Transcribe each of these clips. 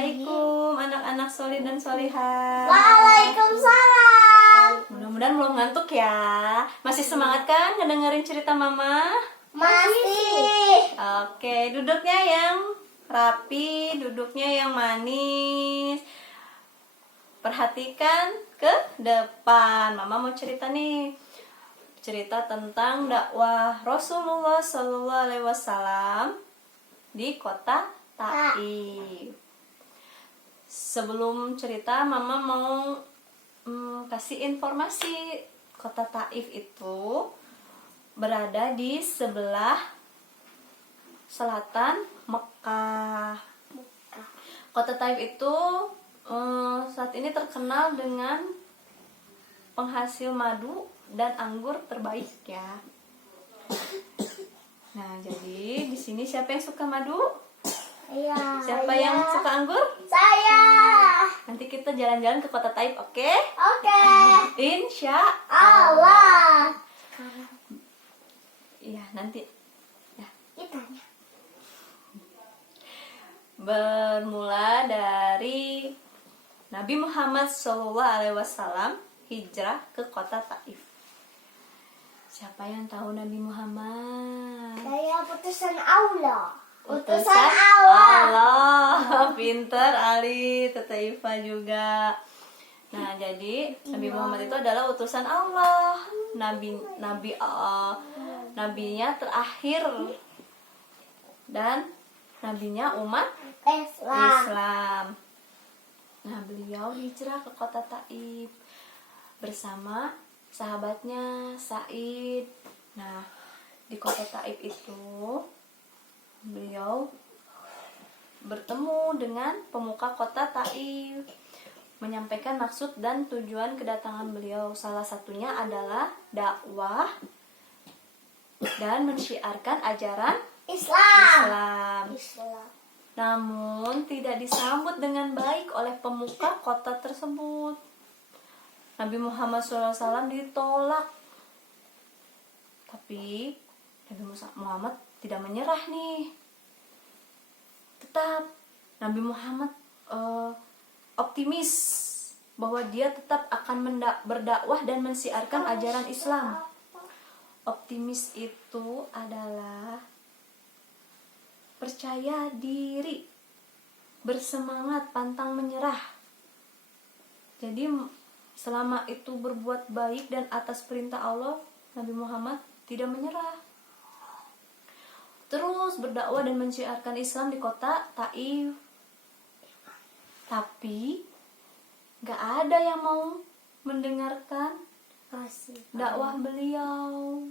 Assalamualaikum anak-anak solih dan solihah. Waalaikumsalam. Mudah-mudahan belum ngantuk ya. Masih semangat kan ngedengerin cerita mama? Masih. Oke, duduknya yang rapi, duduknya yang manis. Perhatikan ke depan. Mama mau cerita nih. Cerita tentang dakwah Rasulullah SAW di kota Taif. Sebelum cerita, Mama mau kasih informasi. Kota Taif itu berada di sebelah selatan Mekah. Kota Taif itu saat ini terkenal dengan penghasil madu dan anggur terbaik ya. Nah, jadi di sini siapa yang suka madu? Siapa yang suka anggur? Saya. Nanti kita jalan-jalan ke kota Taif, oke? Oke. Insya Allah. Iya, nanti. Ya. Ditanya. Bermula dari Nabi Muhammad SAW hijrah ke kota Taif. Siapa yang tahu Nabi Muhammad? Saya putusan Allah. Utusan Allah. Pinter Ali, Tete Iva juga. Nah, jadi Nabi Muhammad itu adalah utusan Allah. Nabinya terakhir dan nabinya umat Islam. Nah, beliau hijrah ke kota Taif bersama sahabatnya Said. Nah, di kota Taif itu beliau bertemu dengan pemuka kota Taif, menyampaikan maksud dan tujuan kedatangan beliau. Salah satunya adalah dakwah dan mensyiarkan ajaran Islam. Namun tidak disambut dengan baik oleh pemuka kota tersebut. Nabi Muhammad SAW ditolak. Tapi Nabi Muhammad tidak menyerah nih. Tetap Nabi Muhammad optimis bahwa dia tetap akan berdakwah dan mensiarkan ajaran Islam. Optimis itu adalah percaya diri, bersemangat, pantang menyerah. Jadi selama itu berbuat baik dan atas perintah Allah, Nabi Muhammad tidak menyerah. Terus berdakwah dan menciarkan Islam di kota Taif. Tapi gak ada yang mau mendengarkan dakwah beliau.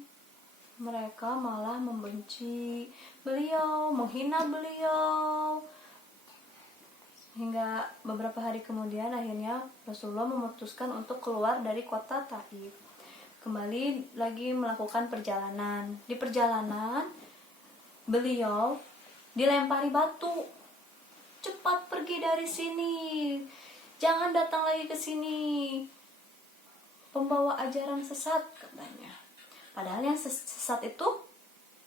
Mereka malah membenci beliau, menghina beliau. Hingga beberapa hari kemudian akhirnya Rasulullah memutuskan untuk keluar dari kota Taif. Kembali lagi melakukan perjalanan. Di perjalanan beliau dilempari batu. Cepat pergi dari sini. Jangan datang lagi ke sini. Pembawa ajaran sesat katanya. Padahal yang sesat itu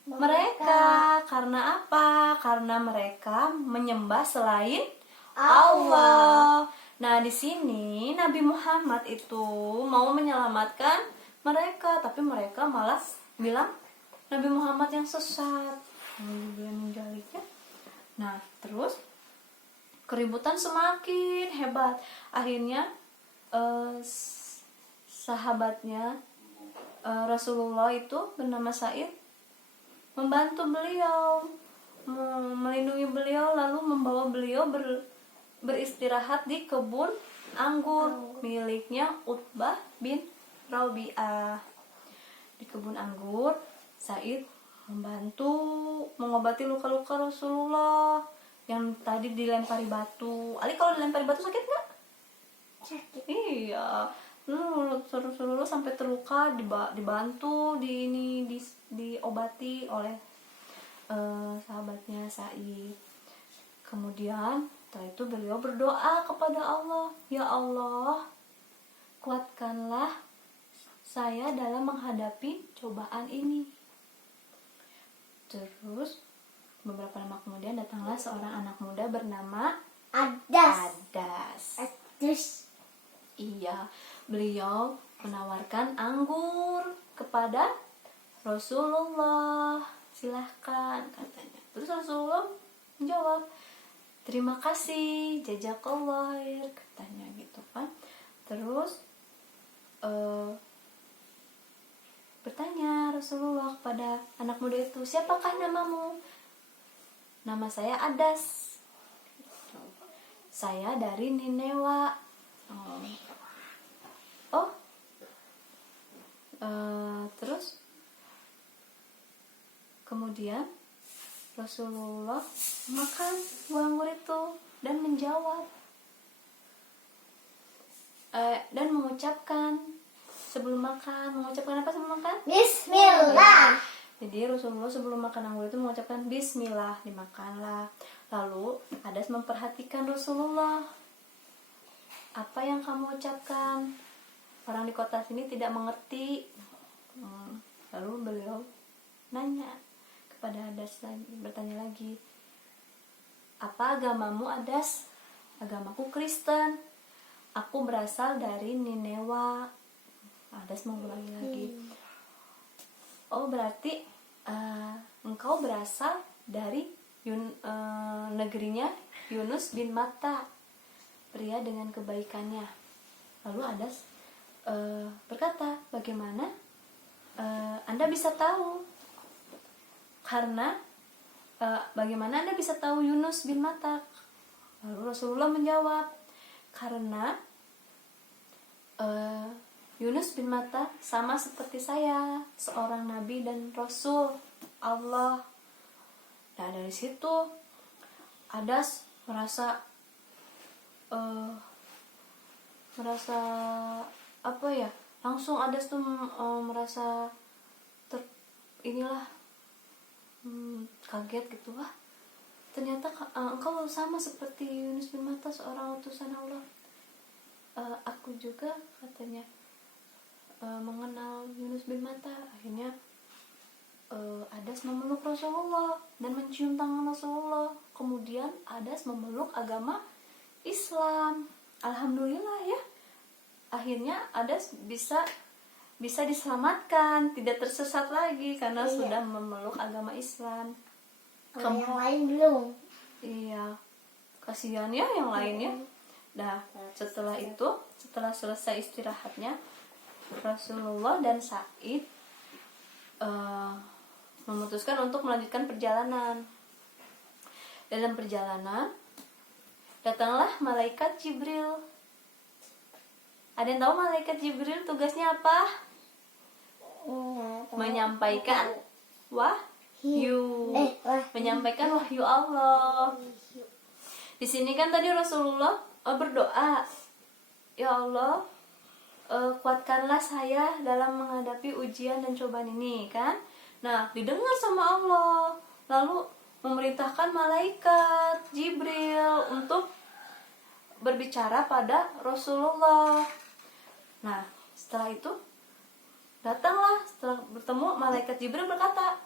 mereka. Karena apa? Karena mereka menyembah selain Allah. Nah, di sini Nabi Muhammad itu mau menyelamatkan mereka, tapi mereka malah bilang Nabi Muhammad yang sesat. Nah, terus keributan semakin hebat. Akhirnya sahabatnya Rasulullah itu bernama Said membantu beliau, melindungi beliau, lalu membawa beliau beristirahat di kebun anggur miliknya Utbah bin Rabi'ah. Di kebun anggur, Said membantu mengobati luka-luka Rasulullah yang tadi dilempari batu. Ali, kalau dilempari batu sakit nggak? Sakit. Iya. Rasulullah sampai terluka, dibantu, diobati oleh sahabatnya Said. Kemudian setelah itu beliau berdoa kepada Allah, ya Allah, kuatkanlah saya dalam menghadapi cobaan ini. Terus beberapa lama kemudian datanglah seorang anak muda bernama Adam. beliau menawarkan anggur kepada Rasulullah. Silahkan, katanya. Terus Rasulullah menjawab, terima kasih, jazakallah khair, katanya gitu kan. Terus bertanya Rasulullah kepada anak muda itu, siapakah namamu? Nama saya Adas. Saya dari Ninewa. Terus kemudian Rasulullah makan buah anggur itu dan menjawab dan mengucapkan apa sebelum makan? Bismillah. Jadi Rasulullah sebelum makan anggur itu mengucapkan Bismillah, dimakanlah. Lalu Adas memperhatikan Rasulullah, apa yang kamu ucapkan? Orang di kota sini tidak mengerti. Lalu beliau nanya kepada Adas lagi, bertanya lagi, apa agamamu Adas? Agamaku Kristen. Aku berasal dari Ninewa. Adas mengulangi lagi. Oh, berarti engkau berasal dari negerinya Yunus bin Matta, pria dengan kebaikannya. Lalu Adas berkata, bagaimana Anda bisa tahu? Karena bagaimana Anda bisa tahu Yunus bin Matta? Lalu Rasulullah menjawab, karena Yunus bin Matta sama seperti saya, seorang nabi dan rasul Allah. Nah, dari situ Adas merasa apa ya? Langsung Adas tuh merasa kaget gitu, wah. Ternyata engkau sama seperti Yunus bin Matta, seorang utusan Allah. Aku juga, katanya, mengenal Yunus bin Matta. Akhirnya Adas memeluk Rasulullah dan mencium tangan Rasulullah. Kemudian Adas memeluk agama Islam. Alhamdulillah ya. Akhirnya Adas bisa diselamatkan, tidak tersesat lagi karena sudah memeluk agama Islam. Yang lain belum. Iya, kasihan ya yang lainnya. Nah, setelah itu, setelah selesai istirahatnya, Rasulullah dan Sa'id memutuskan untuk melanjutkan perjalanan. Dalam perjalanan, datanglah malaikat Jibril. Ada yang tahu malaikat Jibril tugasnya apa? Menyampaikan wahyu. Menyampaikan wahyu Allah. Di sini kan tadi Rasulullah berdoa, ya Allah, kuatkanlah saya dalam menghadapi ujian dan cobaan ini, kan? Nah, didengar sama Allah, lalu memerintahkan malaikat Jibril untuk berbicara pada Rasulullah. Nah, setelah itu datanglah, setelah bertemu, malaikat Jibril berkata,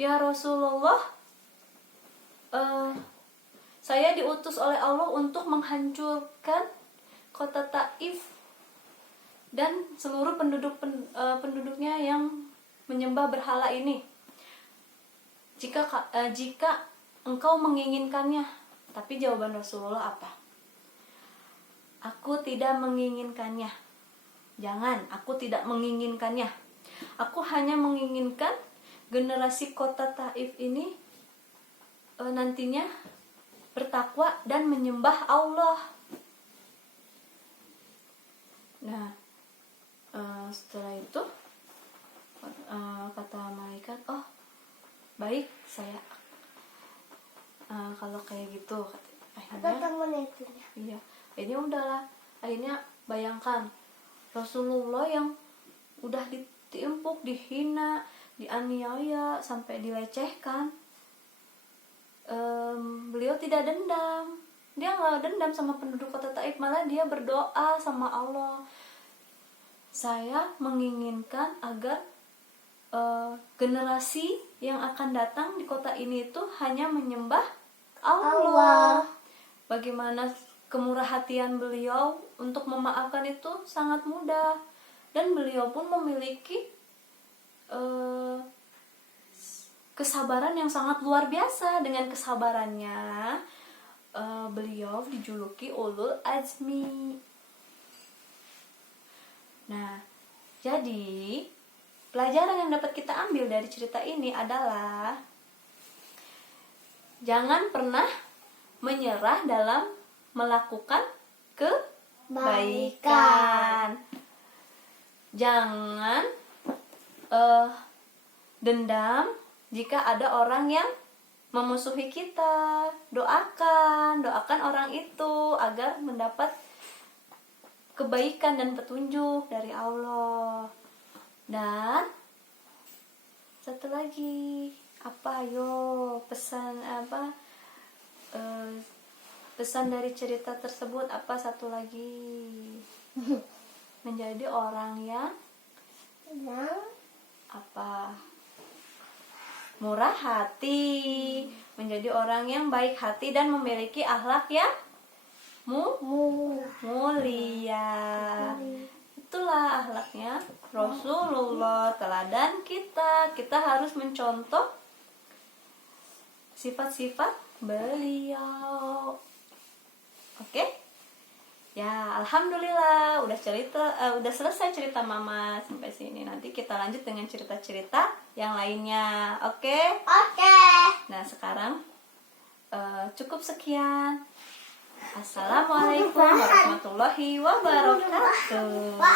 ya Rasulullah, saya diutus oleh Allah untuk menghancurkan kota Taif dan seluruh penduduknya yang menyembah berhala ini. Jika engkau menginginkannya. Tapi jawaban Rasulullah apa? Aku tidak menginginkannya. Jangan, aku tidak menginginkannya. Aku hanya menginginkan generasi kota Taif ini nantinya bertakwa dan menyembah Allah. Nah, setelah itu kata malaikat, oh baik, saya kalau kayak gitu, akhirnya iya, akhirnya udahlah. Akhirnya bayangkan Rasulullah yang udah ditimpuk, dihina, dianiaya, sampai dilecehkan, beliau tidak dendam. Dia nggak dendam sama penduduk kota Taif, malah dia berdoa sama Allah, saya menginginkan agar generasi yang akan datang di kota ini itu hanya menyembah Allah. Bagaimana kemurah hatian beliau untuk memaafkan itu sangat mudah, dan beliau pun memiliki kesabaran yang sangat luar biasa. Dengan kesabarannya beliau dijuluki ulul azmi. Nah, jadi pelajaran yang dapat kita ambil dari cerita ini adalah jangan pernah menyerah dalam melakukan kebaikan. Jangan dendam jika ada orang yang memusuhi kita. Doakan orang itu agar mendapat kebaikan dan petunjuk dari Allah. Dan satu lagi, pesan dari cerita tersebut satu lagi? Menjadi orang yang murah hati, menjadi orang yang baik hati dan memiliki akhlak yang mulia. Itulah akhlaknya Rasulullah, teladan kita. Kita harus mencontoh sifat-sifat beliau. Oke? Ya, alhamdulillah udah selesai cerita Mama sampai sini. Nanti kita lanjut dengan cerita-cerita yang lainnya. Oke? Oke. Nah, sekarang cukup sekian. Assalamualaikum warahmatullahi wabarakatuh.